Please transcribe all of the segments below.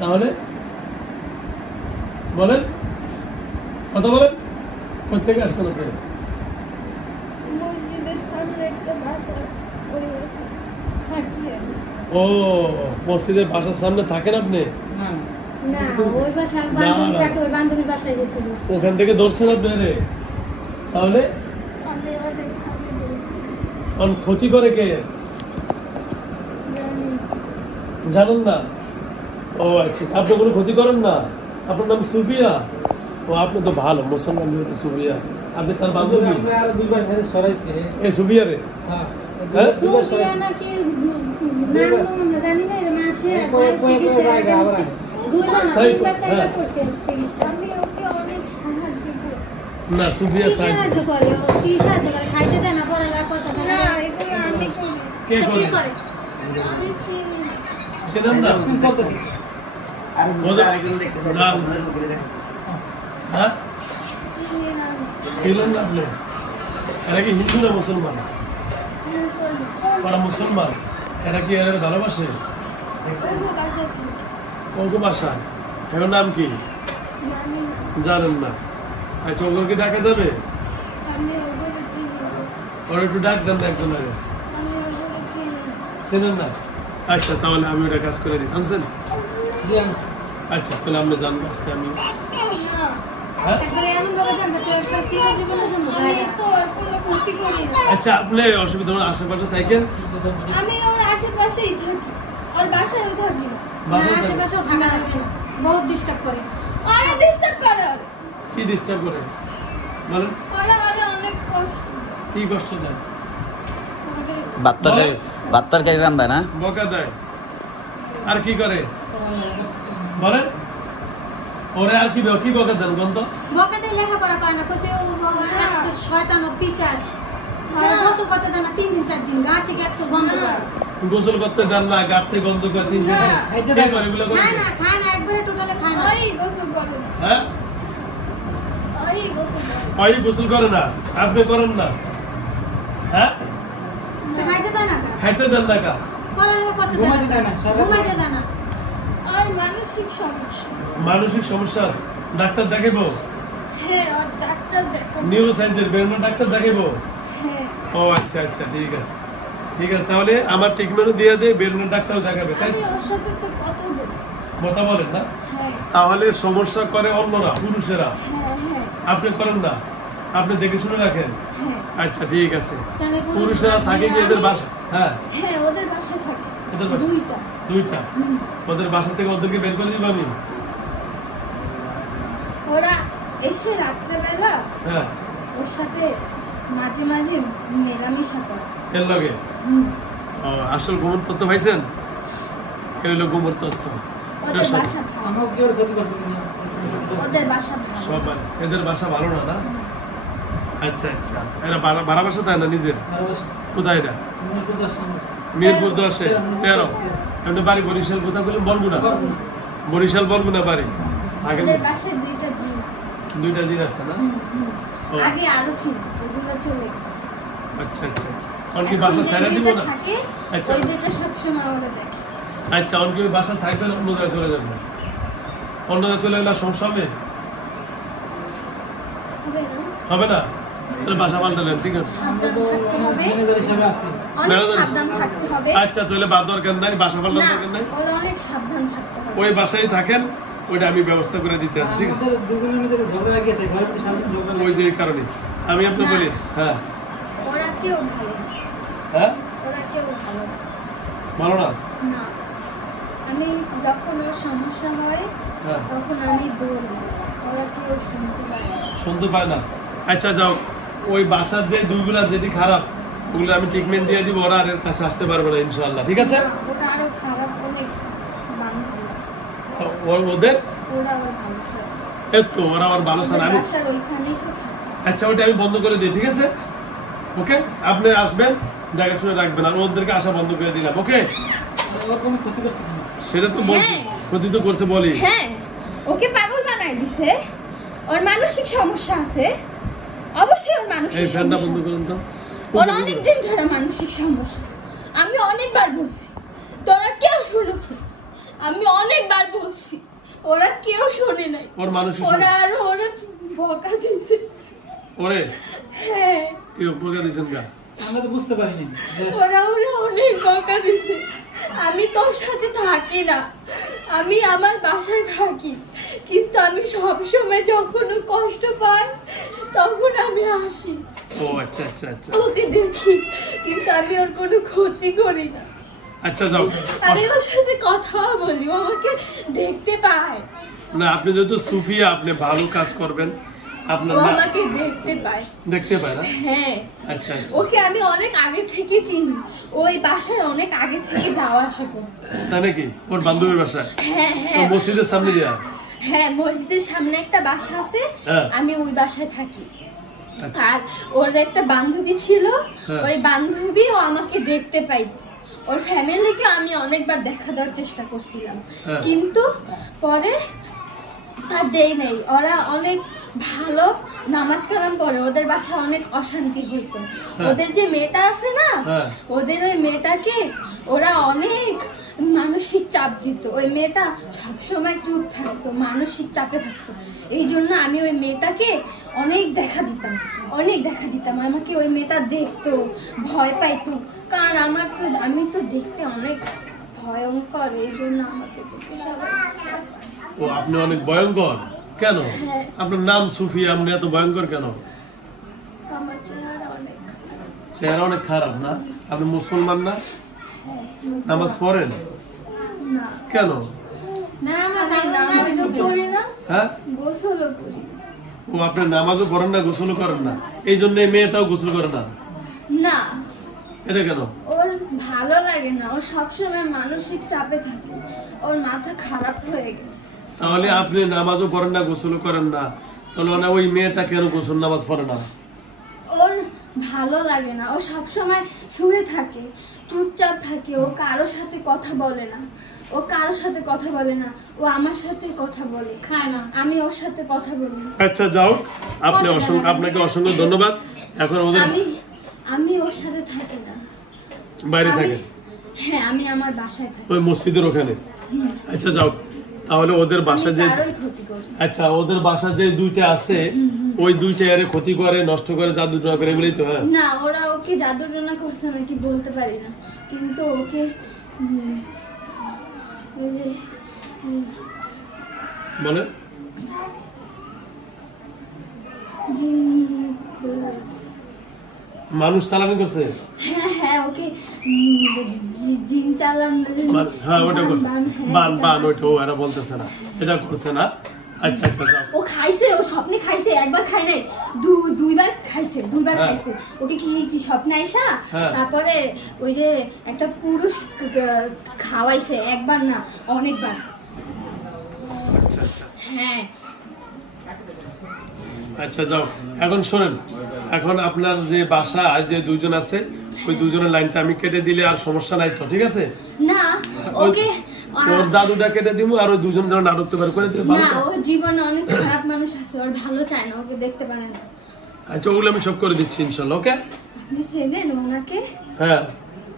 তাহলে বলেন, কথা বলেন, কোথেকে আসছেন আপনারা? ও মসজিদের বাসার সামনে থাকেন আপনি? ওখান থেকে ধরছেন আপনারে? তাহলে ক্ষতি করে কে জানেন না? ও আচ্ছা, আপনি কোনো ক্ষতি করেন না? আপনার নাম সুফিয়া? ও আপনি তো ভালো মুসলমান যেহেতু সুফিয়া, আপনি তার বান্ধবী? এই সুফিয়া রে? না সুফিয়া সাহায্য করে, কি সাহায্য করে? খাইতে দেয় না, পড়ালেখা করতে দেয় না। এগুলো আমি করি। কে করে? আমি চিনি না। চেনেন না? চলতেছে আর ওদের আরেকজন দেখতেছেন না ওদের মুখে দেখাচ্ছেন। হ্যাঁ চিনি না। চিনেন না আপনি? এরা কি হিন্দু না মুসলমান? ওরা মুসলমান। এরা কি এরা ভালোবাসে? ওগো বাসা কি? ওগো বাসা। এর নাম কি জানেন না? আচ্ছা ওগুলোকে ডাকা যাবে? আমি ওগুলো চিনি না। ওরা একটু ডাক দেন না একজন আগে। আমি ওগুলো চিনি না। চেনেন না? আচ্ছা তাহলে আমি ওটা কাজ করে দিই। আনছেন? জি আনছি। আচ্ছা তাহলে আপনি জানবো আজকে আমি আচ্ছা আপনি অসুবিধা হলে আশেপাশে থাকেন? আমি ওর আশেপাশেই থাকি, ওর বাসায়ও থাকি না। আশেপাশেও থাকা যাবে না, বহুত ডিস্টার্ব করে। ওরা ডিস্টার্ব করে? কি ডিস্টার্ব করে বলেন? ওরা অনেক কষ্ট। কি কষ্ট দেয়? বাত্তার গায়ে রান দেয় না, বকা দেয়। আর কি করে বলেন? ওরে আর কি কি বকা দেন? গন্ধ বকা দেয়, লেখাপড়া করে না, কইছে ও শয়তান ও পিশাচ। আর গোসল করতে দেন না 3 দিন 4 দিন, গা থেকে একটু গন্ধ করে। গোসল করতে দেন না, গা থেকে গন্ধ করে 3 দিন। খাইতে দেন এগুলো করে? না খায় না, একবারে টোটালে খায় না। ওই গোসল করে না। হ্যাঁ ওই গোসল করে না, আপনি করেন না? হ্যাঁ খাইতে দেয় না, খাইতে দেন না, কা পড়ালেখা করতে দেয় না, ঘুমাইতে দেয় না। আর মানসিক সমস্যা। মানসিক সমস্যা আছে? ডাক্তার দেখাবো? হ্যাঁ আর ডাক্তার দেখাবো। নিউরোসার্জন বেরমান ডাক্তার দেখাবো? হ্যাঁ। ও আচ্ছা আচ্ছা ঠিক আছে ঠিক আছে, তাহলে আমার ট্রিটমেন্ট দিয়ে দে, বেরমান ডাক্তার দেখাবে। তাই আমি ওর সাথে তো কথা বলি। কথা বলেন না? হ্যাঁ। তাহলে সমস্যা করে অন্যরা, পুরুষেরা। হ্যাঁ হ্যাঁ। আপনি করেন না? আপনি দেখে শুনে রাখেন? হ্যাঁ। আচ্ছা ঠিক আছে। পুরুষেরা থাকে কি এদের বাসা? হ্যাঁ হ্যাঁ ওদের বাসা থাকে। ওদের বাসা দুইটা। ওদের বাসা থেকে ওদেরকে বের করে দিব আমি? ওরা এসে রাত্রেবেলা হ্যাঁ ওর সাথে মাঝে মাঝে মেলামেশা করে। এর লগে আসল গোমর তত্ত্ব পাইছেন? এর হলো গোমর তত্ত্ব। ওদের বাসা ভালো। ওদের বাসা ভালো। সবাই এদের বাসা ভালো না? না আচ্ছা আচ্ছা, এরা ভাড়া বাসা তাই না নিজের? কোথায় এটা? মিরপুর 10-এ 13। আপনি বাড়ি বরিশাল? কোথায় বললেন? বরগুনা। বরিশাল বরগুনা বাড়ি। ওদের বাসায় দুইটা জিন আছে না? আগে আরো ছিল, ওগুলো চলে গেছে। আচ্ছা আচ্ছা আচ্ছা, অনেক বাসা ছেড়ে দিব না? আচ্ছা ওই দুটো সব সময় ওরা দেখে। আচ্ছা অনেক ওই বাসা থাকবে, অন্য জায়গায় চলে যাবে? অন্য জায়গায় চলে গেলে সমস্যা হবে? হবে না? তাহলে বাসা পাল্টালেন, ঠিক আছে। আচ্ছা তাহলে বাদ দরকার নাই, বাসা পাল্টার দরকার নাই, ওই বাসায় থাকেন, ওইটা আমি ব্যবস্থা করে দিতে আছি, ঠিক আছে? ওই যে কারণে আমি আপনার বলি। হ্যাঁ হ্যাঁ ভালো না? আমি যখন ওর সমস্যা হয় তখন আমি বলি, ওরা কেউ শুনতে পায় না। আচ্ছা যাও, ওই বাসার যে দুইগুলা যেটি খারাপ ওগুলো আমি ট্রিটমেন্ট দিয়ে দিব, ওরা আর এর কাছে আসতে পারবে না ইনশাআল্লাহ, ঠিক আছে? ওটা আরো খারাপ, অনেক বান্ধবী আছে ওদের, ওরা আর ভালো চায় এতো ওরা আর ভালো চায় না। বাসার ওইখানেই তো থাকে। আচ্ছা ওটা আমি বন্ধ করে দিই, ঠিক আছে? ওকে, আপনি আসবেন, দেখা শুনে রাখবেন, আর ওদেরকে আসা বন্ধ করে দিলাম, ওকে? সেটা তো বলছি, ক্ষতি তো করছে বলি। হ্যাঁ ওকে পাগল বানাই দিছে, ওর মানসিক সমস্যা আছে, অবশ্যই ওর মানসিক সমস্যা। বন্ধ করুন তো। ওর অনেক দিন ধরে মানসিক সমস্যা, আমি অনেকবার বলছি, তোরা কেউ শুনেছি, আমি অনেকবার বলছি, ওরা কেউ শোনে নাই। ওরা বকা দিছে। ওরে হ্যাঁ, কেউ বকা দিছেন গা? আমরা তো বুঝতে পারিনি। ওরা অনেক বকা দিছে। আমি তোর সাথে থাকি না, আমি আমার বাসায় থাকি, কিন্তু আমি সবসময় যখন ও কষ্ট পাই তখন আমি আসি। ও আচ্ছা আচ্ছা আচ্ছা ওকে দেখি, কিন্তু আমি ওর কোনো ক্ষতি করি না। আচ্ছা যাও। আমি ওর সাথে কথা বলি, ও আমাকে দেখতে পায় না আপনি যেহেতু সুফিয়া, আপনি ভালো কাজ করবেন, আপনার ও আমাকে দেখতে পায়। দেখতে পায় না? হ্যাঁ, আচ্ছা আচ্ছা ওকে আমি অনেক আগে থেকে চিনি, ওই বাসায় অনেক আগে থেকে যাওয়া আসা করে। তাই নাকি? ওর বান্ধবীর বাসা? হ্যাঁ ওর হ্যাঁ মসজিদের সামনে দিয়া? হ্যাঁ, মসজিদের সামনে একটা বাসা আছে, হ্যাঁ। আমি ওই বাসায় থাকি। আচ্ছা। আর ওর একটা বান্ধবী ছিল, হ্যাঁ। ওই বান্ধবী ও আমাকে দেখতে পাইতো। ওর ফ্যামিলিকে আমি অনেকবার দেখা দেওয়ার চেষ্টা করছিলাম, হ্যাঁ। কিন্তু পরে আর দেই নাই। ওরা অনেক ভালো নামাজ কালাম পড়ে, ওদের বাসায় অনেক অশান্তি হইতো। ওদের যে মেয়েটা আছে না, হ্যাঁ। ওদের ওই মেয়েটাকে ওরা অনেক মানসিক চাপ দিত। ওই মেয়েটা সবসময় চুপ থাকতো, মানসিক চাপে থাকতো। এই জন্য আমি ওই মেয়েটাকে অনেক দেখা দিতাম। আমাকে ওই মেয়েটা দেখতো, ভয় পাইতো, কারণ আমি তো দেখতে অনেক ভয়ঙ্কর, এই জন্য আমাকে দেখে সবাই ভয় পায়। ও আপনি অনেক ভয়ঙ্কর কেন? হ্যাঁ। আপনার নাম সুফিয়া, আপনি এত ভয়ঙ্কর কেন? আমার চেহারা অনেক খারাপ। চেহারা অনেক খারাপ না? আপনি মুসলমান না? নামাজ পড়েন না, কেন? নামাজও করি না, হ্যাঁ, গোসলও করি ও আপনি নামাজও পড়েন না, গোসলও করেন না, এই জন্য এই মেয়েটাও গোসল করে না? না। এটা কেন? ওর ভালো লাগে না, ও সবসময় মানসিক চাপে থাকে, ওর মাথা খারাপ হয়ে গেছে। তাহলে আপনি নামাজও পড়েন না, গোসলও করেন না, তাহলে ওই মেয়েটা কেন গোসল নামাজ পড়ে না? ওর ভালো লাগে না, ও সবসময় শুয়ে থাকে, চুপচাপ থাকে, ও কারোর সাথে কথা বলে না, ও আমার সাথে কথা বলে, খায় না, আমি ওর সাথে কথা বলি। আচ্ছা যাও, আপনাকে অসংখ্য ধন্যবাদ। এখন ওদের আমি ওর সাথে থাকি না, বাইরে থাকে? হ্যাঁ, আমি আমার বাসায় থাকি। ওই মসজিদের ওখানে? আচ্ছা যাও, তাহলে ওদের বাসা যে, কারোই ক্ষতি করি। আচ্ছা ওদের বাসা যে দুইটা আছে, ওই দুইটা এর ক্ষতি করে, নষ্ট করে, জাদু টোনা করে, এগুলোই তো? হ্যাঁ। না, ওরা ওকে জাদু টোনা করছে নাকি বলতে পারি না, কিন্তু ওকে ওই যে বলে মানুষ চালানি করছে। হ্যাঁ, ওকে জিন চালান, হ্যাঁ ওটা করছে, বান হ্যাঁ, বান ওইটা ও এরা বলতেছে না, এটা করছে না। আচ্ছা আচ্ছা যাও। ও খাইছে, ও স্বপ্নে খাইছে, একবার খাই নাই, দুইবার খাইছে, হ্যাঁ। খাইছে। ওকে কি স্বপ্নে আইসা, হ্যাঁ। তারপরে ওই যে একটা পুরুষ খাওয়াইছে, একবার না অনেকবার। আচ্ছা আচ্ছা হ্যাঁ। আচ্ছা যাও, এখন শোনেন, এখন আপনার যে বাসা যে দুইজন আছে, ওই দুজনের লাইনটা আমি কেটে দিলে আর সমস্যা নাই তো? ঠিক আছে, না ওকে ওর জাদুটা কেটে দিব, আর ওই দুজন যেন না ঢুকতে পারে করে দিলে ভালো। না, ও জীবনে অনেক খারাপ মানুষ আছে, ওর ভালো চায় না, ওকে দেখতে পারে না। আচ্ছা ওগুলো আমি সব করে দিচ্ছি ইনশাল্লাহ। ওকে? আপনি চেনেন ওনাকে? হ্যাঁ।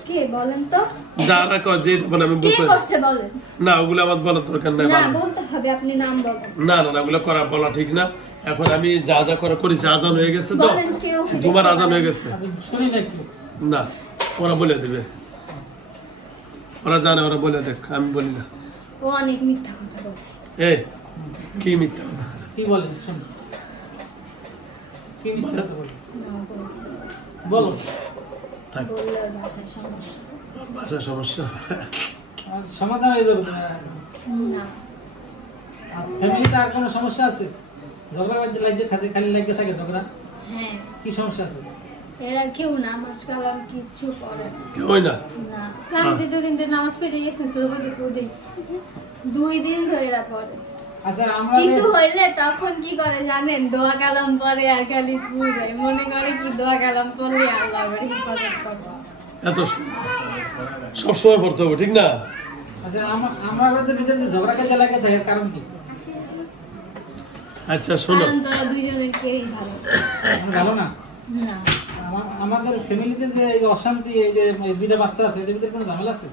কে বলেন তো? যারা কয় যে মানে আমি কে বলতে করছে বলেন? না, ওগুলো আমার বলার দরকার নাই। না, ভালো বলতে হবে, আপনি নাম বলেন। না না না, ওগুলো করা বলা ঠিক না। এখন আমি যা যা করা করেছি, আজান হয়ে গেছে তো, বলেন, কেউ জুমার আজান হয়ে গেছে। শুনি না একটু। না, ওরা বলে দেবে, ওরা জানে, ওরা বলে দেখ, আমি বলি না। ও অনেক মিথ্যা কথা বলে। এই কি মিথ্যা কথা? কি বলেন শুনি। কি মিথ্যা কথা বলেন? না, বলো। থাক, বললে ওর বাসায় সমস্যা। বাসার সমস্যা। আর সমাধান হয়ে যাবে তো। না, ফ্যামিলিতে আর কোনো সমস্যা আছে? ঝগড়া লাগিয়ে খালি লাগিয়ে থাকে ঝগড়া? হ্যাঁ, কি সমস্যা আছে? এরা কেউ নামাজ কালাম কিচ্ছু করে না। ওই না, না, কালকে দুদিন ধরে নামাজ পড়ে গেছেন, সুরবাজি পড়ে 2 দিন ধরে এরা পড়ে। আচ্ছা আমরা কিছু হইলে তখন কি করে জানেন? দোয়া কালাম পরে আর খালি ফুল দেয়, মনে করে কি দোয়া কালাম পড়লে আল্লাহ করে হিফাজত করবে। এত সবসময় পড়তে হবে, ঠিক না? আচ্ছা আমরা ভিতরে ঝগড়া কাজে লাগে থাকে, এর কারণ কি? আচ্ছা শোনো, কারণ তোরা দুইজনের কেউই ভালো ভালো না। না। আমাদের ফ্যামিলিতে যে এই অশান্তি, এই যে এই দুইটা বাচ্চা আছে, এদের ভিতরে কোনো ঝামেলা আছে?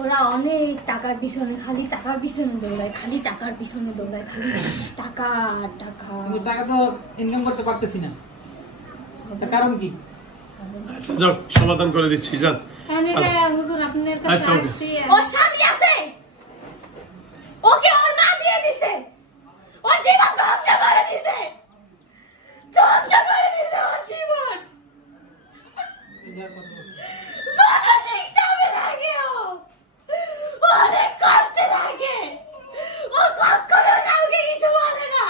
ওরা অনেক টাকার পিছনে, খালি টাকার পিছনে দৌড়ায়, খালি টাকার পিছনে দৌড়ায়, খালি টাকা আর টাকা। কিন্তু টাকা তো ইনকাম করতে পারতেছি না, তার কারণ কি? আচ্ছা যাও, সমাধান করে দিচ্ছি, যান। হুজুর আপনার কাছে আচ্ছা, ওকে। আসছি। ওর স্বামী আছে, ওকে ওর মা দিয়ে দিছে, ওর জীবন ধ্বংস করে দিছে, ধ্বংস করে দিছে ওর জীবন। এই যে আর কথা বলছি। মানসিক চাপে থাকে ও, অনেক কষ্টে থাকে, ও কখনো কাউকে কিছু বলে না,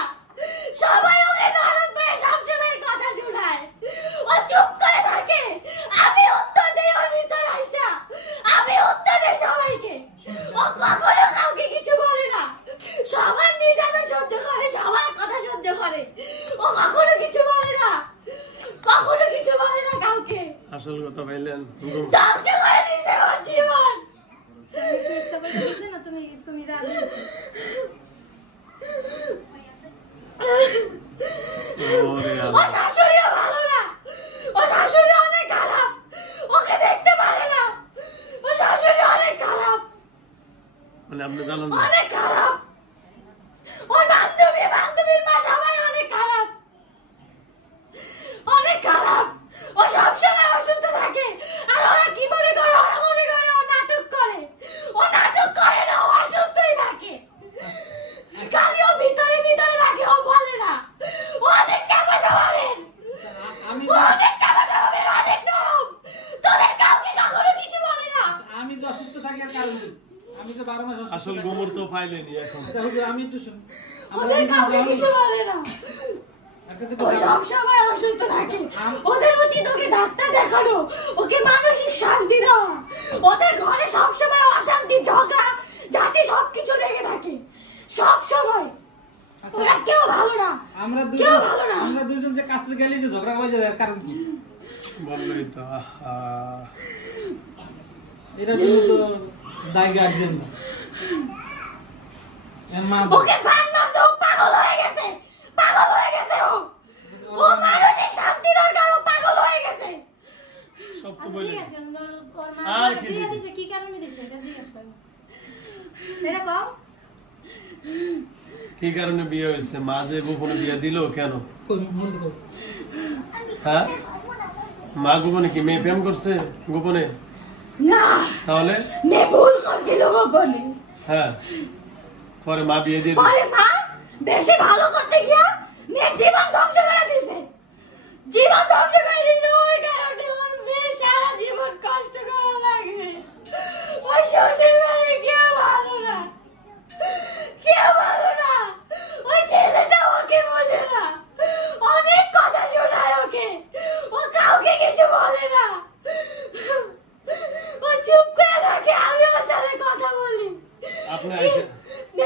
সবাই ওকে নরম পায়ে সবসময় কথা শোনায়, ও চুপ করে থাকে, আমি উত্তর দিই ওর ভিতরে আসা, আমি উত্তর দিই সবাইকে, ও কখনো কাউকে কিছু বলে না, সবার নির্যাতন সহ্য করে, সবার কথা সহ্য করে, ও কখনো কিছু বলে না, কখনো কিছু বলে না কাউকে, আসল কথা পাইলেন? ধ্বংস করে দিছে ওর জীবন। তুমি রাজি আছো? ওরে ও আল্লাহ। শাশুড়িও ভালো না, ও শাশুড়ি অনেক খারাপ, ওকে দেখতে পারে না, ও শাশুড়ি অনেক খারাপ, মানে আপনি জানেন না? অনেক খারাপ, ওর বান্ধবীর মা সবাই অনেক খারাপ, অনেক খারাপ, ও সবসময় অসুস্থ থাকে, আর ওরা কি মনে করে, ওরা মনে করে ও নাটক করে, ও নাটক করে না, ও অসুস্থই থাকে, খালি ও ভিতরে ভিতরে রাখে, ও বলে না, ও অনেক চাপা স্বভাবের, আমি ও অনেক চাপা স্বভাবের, অনেক নরম, তোদের কাউকে কখনো কিছু বলে না। আমি যে অসুস্থ থাকি আর কারণ কি? আমি তো 12 মাস অসুস্থ আসল থাকি। গোমর তো পাইলেনি এখন। আচ্ছা, হুজুর, আমি একটু শুন। ওদের কাউকে কিছু বলে না, ও সবসময় অসুস্থ থাকে, ওদের উচিত ওকে ডাক্তার দেখানো, ওকে মানসিক শান্তি দেওয়া, ওদের ঘরে সবসময় অশান্তি, ঝগড়া ঝাঁটি সবকিছু লেগে থাকে সবসময়, ওরা কেউ ভালো না, আমরা কেউ ভালো না। আমরা দুজন যে কাছে গেলি যে ঝগড়া হয়ে যায়, এর কারণ কি? বললেই তো। আহা। এরা জন্য তো দায় গার্জেন না, এর মা দায়ী। ওকে ভান মারছে, ও পাগল হয়ে গেছে, পাগল হয়ে গেছে, ও মানসিক শান্তি দরকার, ও পাগল হয়ে গেছে। সব তো আর বলে। জিজ্ঞেস করেন, ওর মা আর কি বিয়ে দিবে? দিছে, কি কারণে দিছে এটা জিজ্ঞেস করেন। এটা কও। কি কারণে বিয়ে হয়েছে? মা যে গোপনে বিয়ে দিল কেন? কই, মনে করো। হ্যাঁ, মা গোপনে কি মেয়ে প্রেম করছে গোপনে? না, তাহলে? মেয়ে ভুল করছিল গোপনে, হ্যাঁ, পরে মা বিয়ে দিয়ে পরে মা বেশি ভালো করতে গিয়া মেয়ের জীবন ধ্বংস করে দিয়েছে, জীবন ধ্বংস করে দিয়েছে, ওর কারণে ওর মেয়ে সারা জীবন কষ্ট করা লাগবে, ওই শ্বশুর বাড়ি কেউ ভালো না, কেউ ভালো না, ওই ছেলেটা ওকে বোঝে না, অনেক কথা শোনায় ওকে, ও কাউকে কিছু বলে না, ও চুপ করে থাকে, আমি ওর সাথে কথা বলি, আপনি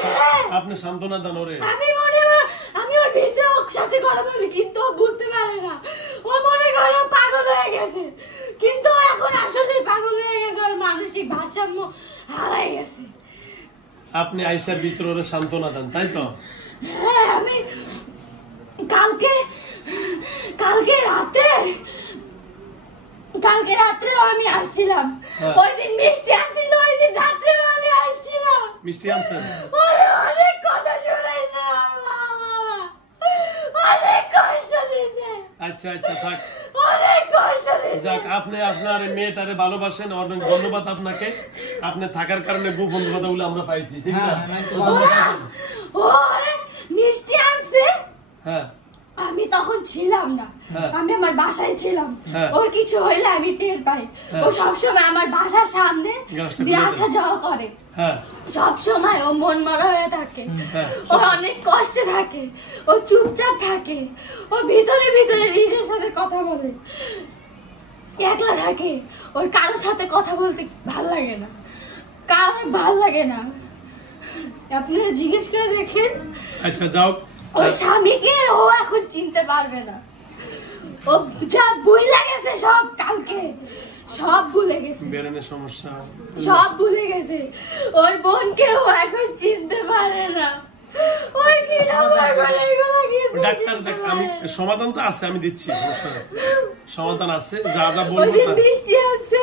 হ্যাঁ। আপনি সান্ত্বনা দেন ওরে। আমি ওর ভিতরে ওর সাথে কথা বলি, কিন্তু ও বুঝতে পারে না, ও মনে করে ও পাগল হয়ে গেছে, কিন্তু ও এখন আসলে পাগল হয়ে গেছে, ওর মানসিক ভারসাম্য হারাই গেছে। আপনি আইসার ভিতরে ওরে সান্ত্বনা দেন, তাই তো? হ্যাঁ, আমি কালকে রাত্রে আমি আসছিলাম, হ্যাঁ। ওই দিন মিষ্টি আসছিল, ওই দিন রাত্রে আমি আসছিলাম, মিষ্টি আনছেন? ওরে অনেক কথা শোনাইছে, আর বাবা অনেক কষ্ট দিছে, আচ্ছা আচ্ছা, থাক। অনেক কষ্ট দিছে। যাক, আপনি আপনার এই মেয়েটারে ভালোবাসেন, অনেক ধন্যবাদ আপনাকে। আপনি থাকার কারণে গোপন কথাগুলো আমরা পাইছি, ঠিক না? হ্যাঁ, হ্যাঁ, ওরে মিষ্টি আনছে, হ্যাঁ, আমি তখন ছিলাম না, হ্যাঁ। আমি আমার বাসায় ছিলাম, হ্যাঁ। ওর কিছু হইলে আমি টের পাই, হ্যাঁ। ও সবসময় আমার বাসার সামনে গাছটা দিয়ে খুলে আসা যাওয়া করে, হ্যাঁ, সব সময় ও মন মরা হয়ে থাকে, হ্যাঁ। ও অনেক কষ্টে থাকে, ও চুপচাপ থাকে, ও ভিতরে ভিতরে নিজের সাথে কথা বলে, একলা থাকে, ওর কারোর সাথে কথা বলতে ভাল লাগে না, কারো ভাল লাগে না, আপনারা জিজ্ঞেস করে দেখেন, আচ্ছা যাও। ওর স্বামীকে ও এখন চিনতে পারবে না, ও যা ভুলে গেছে, সব কালকে সব ভুলে গেছে, বেরেনের সমস্যা। সব ভুলে গেছে, ওর বোনকে ও এখন চিনতে পারে না, ওর কি নাম্বার করে এগুলো কিছু ডাক্তার চিনতে দেখ, পারে আমি না। সমাধান তো আছে, আমি দিচ্ছি, সমস্যা নেই। সমাধান আছে, যা যা ওই বলবো দিন তা- বৃষ্টি আছে,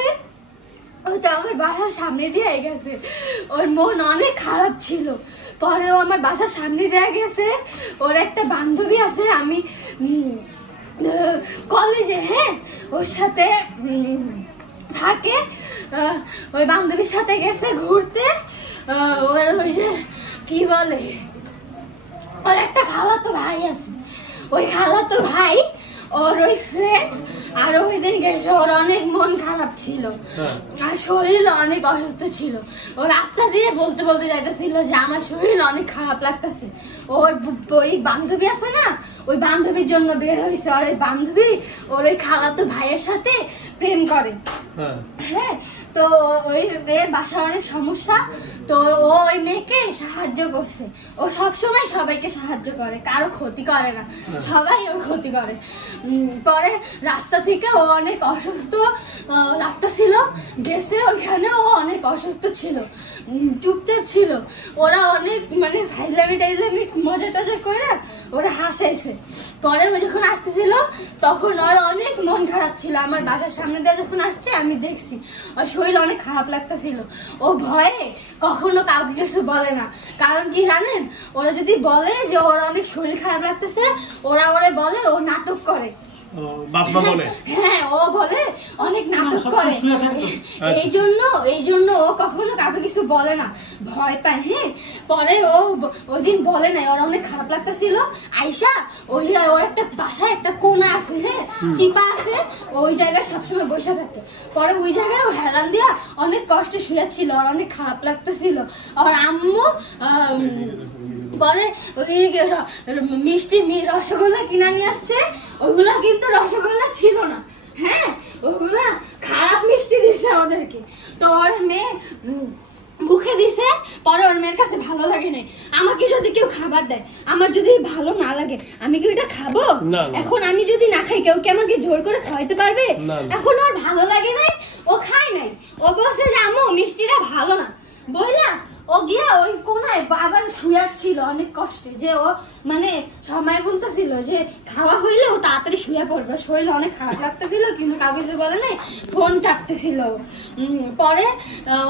ও তো আমার বাসার সামনে দিয়ে গেছে, ওর মন অনেক খারাপ ছিল। পরে ও আমার বাসার সামনে দিয়ে গেছে, ওর একটা বান্ধবী আছে, আমি কলেজে, হ্যাঁ, ওর সাথে থাকে, ওই বান্ধবীর সাথে গেছে ঘুরতে। ওর ওই যে কি বলে, ওর একটা খালাতো ভাই আছে, ওই খালাতো ভাই ওর ওই ফ্রেন্ড, আর ওই দিন গেছে, ওর অনেক মন খারাপ ছিল আর শরীর অনেক অসুস্থ ছিল। ও রাস্তা দিয়ে বলতে বলতে যাইতেছিল যে আমার শরীর অনেক খারাপ লাগতেছে। ওই বান্ধবী আছে না, ওই বান্ধবীর জন্য বের হয়েছে। আর ওই বান্ধবী ওর ওই খালাতো ভাইয়ের সাথে প্রেম করে। হ্যাঁ, তো ওই মেয়ের বাসার অনেক সমস্যা, তো ও ওই মেয়েকে সাহায্য করছে। ও সবসময় সবাইকে সাহায্য করে, কারো ক্ষতি করে না, সবাই ওর ক্ষতি করে। পরে রাস্তা থেকে ও অনেক অসুস্থ লাগতেছিল, গেছে ওইখানে, ও অনেক অসুস্থ ছিল, চুপচাপ ছিল। ওরা অনেক মানে ফাইজলামি টাইজলামি মজা টজা করে ওরা হাসাইছে। পরে ও যখন আসতেছিল তখন ওর অনেক মন খারাপ ছিল। আমার বাসার সামনে দিয়ে যখন আসছে আমি দেখছি ওর শরীর অনেক খারাপ লাগতেছিল। ও ভয়ে কখনো কাউকে কিছু বলে না, কারণ কি জানেন, ওরা যদি বলে যে ওর অনেক শরীর খারাপ লাগতেছে, ওরা ওরে বলে ও নাটক করে। হ্যাঁ, ও বলে অনেক নাটক করে, এই জন্য ও কখনো কাউকে কিছু বলে না, ভয় পায়। হ্যাঁ, পরে ও ওই দিন বলে নাই, ওর অনেক খারাপ লাগতেছিল। আইসা ওই ওর একটা বাসায় একটা কোনা আছে, হ্যাঁ, চিপা আছে, ওই জায়গায় সবসময় বসে থাকে। পরে ওই জায়গায় ও হেলান দিয়া অনেক কষ্টে শুয়েছিল, ওর অনেক খারাপ লাগতেছিল। আর আম্মু পরে মিষ্টি রসগোল্লা কিনা নিয়ে আসছে, ওগুলা কিন্তু রসগোল্লা ছিল না, হ্যাঁ, ওগুলা খারাপ মিষ্টি দিছে ওদেরকে। তো ওর মেয়ে মুখে দিছে, পরে ওর মেয়ের কাছে ভালো লাগে নাই। আমাকে যদি কেউ খাবার দেয়, আমার যদি ভালো না লাগে, আমি কি ওটা খাবো? এখন আমি যদি না খাই, কেউ কি আমাকে জোর করে খাওয়াইতে পারবে? এখন ওর ভালো লাগে নাই, ও খায় নাই। ও বলছে যে আম্মু মিষ্টিটা ভালো না, বললা ও গিয়া ওই কোনায় বাবার শুয়াচ্ছিল অনেক কষ্টে, যে ও মানে সময় গুনতেছিল যে খাওয়া হইলে ও তাড়াতাড়ি শুয়ে পড়বে। শরীর অনেক খারাপ লাগতেছিল, কিন্তু কাউকে যে বলে নাই, ফোন চাপতেছিল। পরে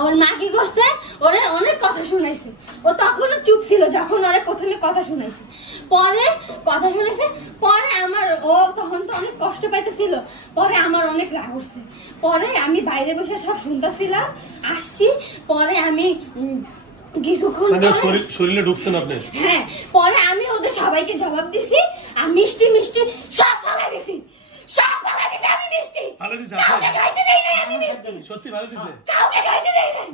ওর মা কি করছে, ওরে অনেক কথা শুনাইছে। ও তখনও চুপ ছিল যখন ওরে প্রথমে কথা শুনাইছে। পরে কথা শুনেছে, পরে আমার ও তখন তো অনেক কষ্ট পাইতেছিল, পরে আমার অনেক রাগ উঠছে। পরে আমি বাইরে বসে সব শুনতেছিলাম, আসছি। পরে আমি কিছুক্ষণ শরীরে ঢুকছেন আপনি? হ্যাঁ, পরে আমি ওদের সবাইকে জবাব দিছি, আর মিষ্টি মিষ্টি সব ফালা দিছি, সব ফালা দিছি। আমি মিষ্টি কাউকে খাইতে দেই নাই, আমি মিষ্টি সত্যি ভালো দিছে, কাউকে খাইতে দেই নাই,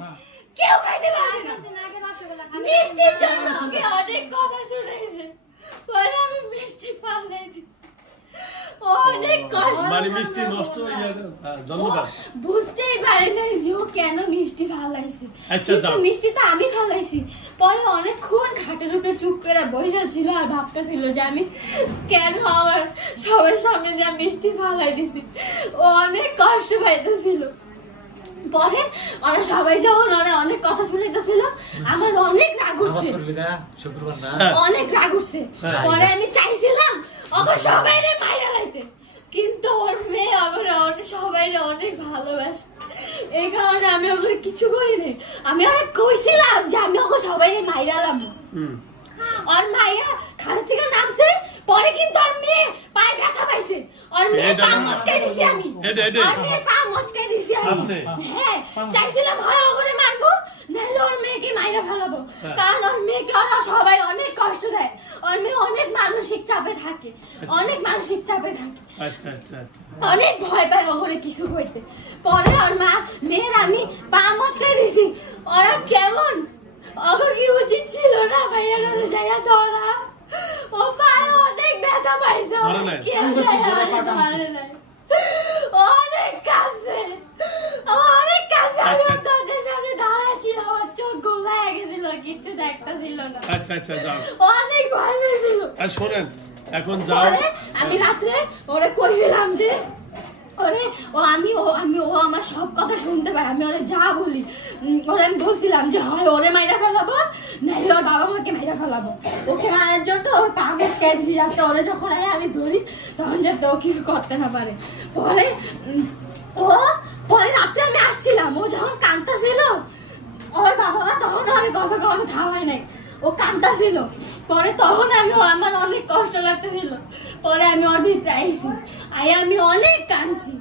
কেউ খাইতে পারে না। মিষ্টির জন্য ওকে অনেক কথা শুনাইছে, পরে আমি মিষ্টি ফালাই দিছি। অনেক কষ্ট, মানে মিষ্টি নষ্ট হয়ে যাবে। ধন্যবাদ। বুঝতেই পারি না যে ও কেন মিষ্টি ফালাইছে, আচ্ছা, কিন্তু মিষ্টি তো আমি ফালাইছি। পরে অনেকক্ষণ ঘাটের উপরে চুপ করে বসে ছিল আর ভাবতেছিল যে আমি কেন আমার সবার সামনে দিয়ে মিষ্টি ফালাই দিছি। ও অনেক কষ্ট পাইতেছিল। পরে ওরা সবাই যখন ওরা অনেক কথা শুনাইতেছিল, আমার অনেক রাগ উঠছে, অনেক রাগ উঠছে। পরে আমি চাইছিলাম ওকে সবাই মাইরা লাইতে, কিন্তু ওর মেয়ে আবার সবাই অনেক ভালোবাসে, এই কারণে আমি ওকে কিছু করিনি। আমি অনেক কইছিলাম যে আমি ওকে সবাই মাইরালাম। और माया खाने থেকে নামছে পরে কিন্তু আর মেয়ে পায়ে ব্যথা পাইছে আর মেয়ে পা মচকে দিছি আমি আর মেয়ে পা মচকে দিছি আমি হ্যাঁ চাইছিলাম হয় ওরে মারবো নাহলে ওর মেয়েকে মাইরা ফেলাবো কারণ ওর মেয়েকে ওরা সবাই অনেক কষ্ট দেয় ওর মেয়ে অনেক মানসিক চাপে থাকে অনেক মানসিক চাপে থাকে আচ্ছা আচ্ছা আচ্ছা অনেক ভয় পায় ওরে কিছু কইতে পরে ওর মা মেয়ের আমি পা মচকে দিছি ওরা কেমন ওকে কি উচিত ছিল না ভাইয়ার জায়গা ধরা ও পায়ে অনেক ব্যথা পাইছে অনেক কাছে অনেক কাছে আমি তোদের সামনে দাঁড়াচ্ছি আমার চোখ ঘুমায় গেছিল কিছু দেখতে ছিল না আচ্ছা আচ্ছা যাও অনেক ভয় পেয়েছিল আর শোনেন এখন যাও আমি রাত্রে ওরে কইছিলাম যে ওরে আমি আমার সব কথা শুনতে পাই আমি ওরে যা বলি ওরে আমি বলছিলাম যে হয় ওরে মাইরা ফেলাবো নাহলে ওর বাবা মাকে মাইরা ফেলাবো ওকে মারার জন্য ওর পা মুচকে দিছি যাতে ওরে যখন আমি ধরি তখন যাতে ও কিছু করতে না পারে পরে ও পরে রাত্রে আমি আসছিলাম, ও যখন কান্তা ছিল ওর বাবা মা তখন আমি কথা কখনো থামাই নাই, ও কান্তা ছিল। পরে তখন আমার অনেক কষ্ট লাগতেছিল, পরে আমি ওর ভিতরে আইছি, আমি অনেক কাঁদছি।